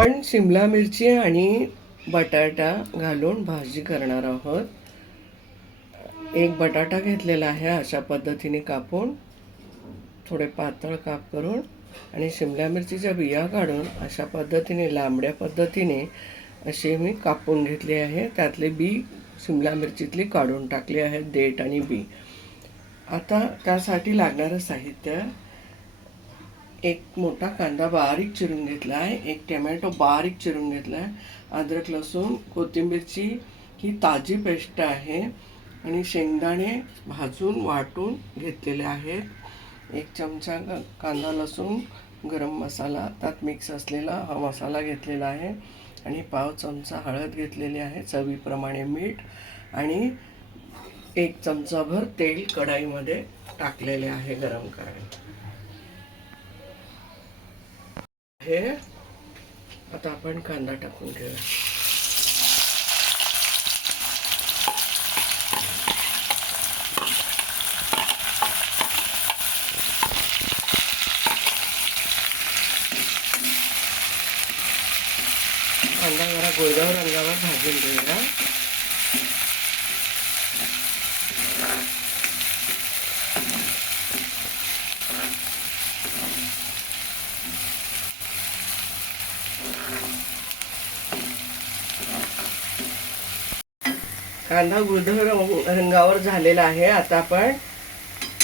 आपण शिमला मिरची आणि बटाटा घालून भाजी करणार आहोत. एक बटाटा घेतलेला आहे अशा पद्धतीने कापून, थोडे पातळ काप करून, आणि शिमला मिरचीच्या बिया काढून अशा पद्धतीने लांबड्या पद्धतीने असे मी कापून घेतले आहे. त्यातले बी शिमला मिरचीतली काढून टाकले आहेत, देठ आणि बी. आता त्यासाठी लागणारं साहित्य: एक मोठा कांदा बारीक चिरून घेतला आहे, एक टोमॅटो बारीक चिरून घेतला आहे, अद्रक लसूण कोथिंबीरची ही ताजी पेस्ट आहे, आणि शेंगदाणे भाजून वाटून घेतलेले आहेत. एक चमचा कांदा लसूण गरम मसाला त्यात मिक्स असलेला हा मसाला घेतलेला आहे, आणि पाव चमचा हळद घेतलेली आहे, चवीप्रमाणे मीठ, आणि एक चमचाभर तेल कढाईमध्ये टाकलेले आहे गरम करायला. हे आता आपण कांदा टाकून घेऊया. कांदा जरा गोल्डन रंगावर भाजून घेऊया. कांदा गुलदर रंगावर झालेला आहे. आता आपण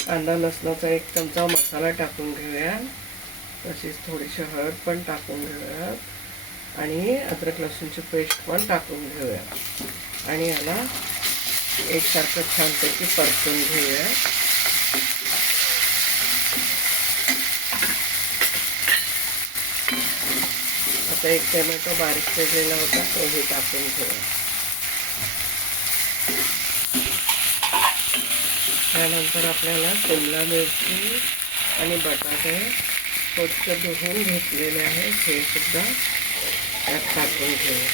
कांदा लसणाचा एक चमचा मसाला टाकून घेऊया. तशीच थोडीशी हळद पण टाकून घेऊया, आणि अद्रक लसूणची पेस्ट पण टाकून घेऊया, आणि याला एकसारखं छानपैकी परतून घेऊया. आता एक टोमॅटो बारीक चिरलेला होता तोही टाकून घेऊया. त्यानंतर आपल्याला शिमला मिरची आणि बटाटे स्वच्छ धुवून घेतलेले आहेत, हे सुद्धा त्यात टाकून घेऊया.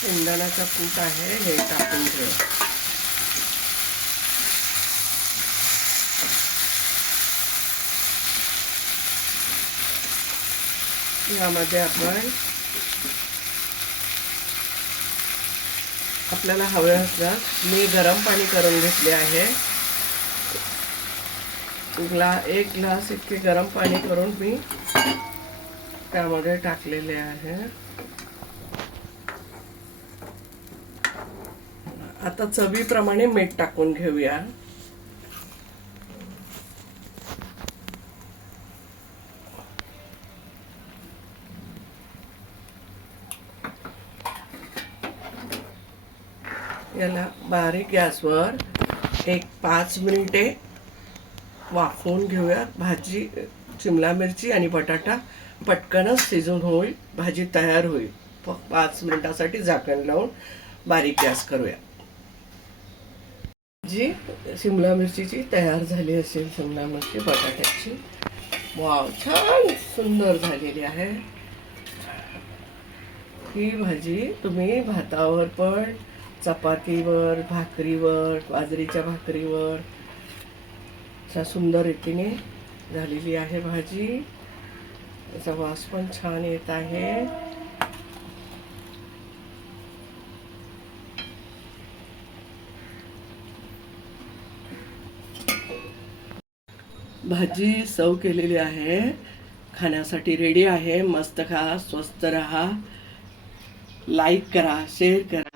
शेंगदाण्याचा कूट आहे, हे टाकून घेऊ. यामध्ये आपल्याला हवे असल्यास मी गरम पाणी करून घेतले आहे. एक ग्लास इतके गरम पाणी करून मी त्यामध्ये टाकलेले आहे. आता चवीप्रमाणे मीठ टाकून घेऊया. याला बारीक गॅसवर एक 5 मिनिटे वाफवून घेऊया. भाजी शिमला मिरची आणि बटाटा पटकनच शिजून होईल, भाजी तयार होईल. 5 मिनिटासाठी झाकण लावून बारीक गॅस करूया. जी शिमला मिरचीची तयार झाली असेल, शिमला मिरची बटाट्याची, वाव, छान सुंदर झालेली आहे. ही भाजी तुम्ही भातावर पण, चपातीवर, भाकरीवर, बाजरीच्या भाकरीवर अशा सुंदर रीतीने झालेली आहे भाजी. याचा वास पण छान येत आहे. भाजी सर्व केलेली आहे, खाण्यासाठी रेडी आहे. मस्त खा, स्वस्त रहा, लाईक करा, शेअर करा.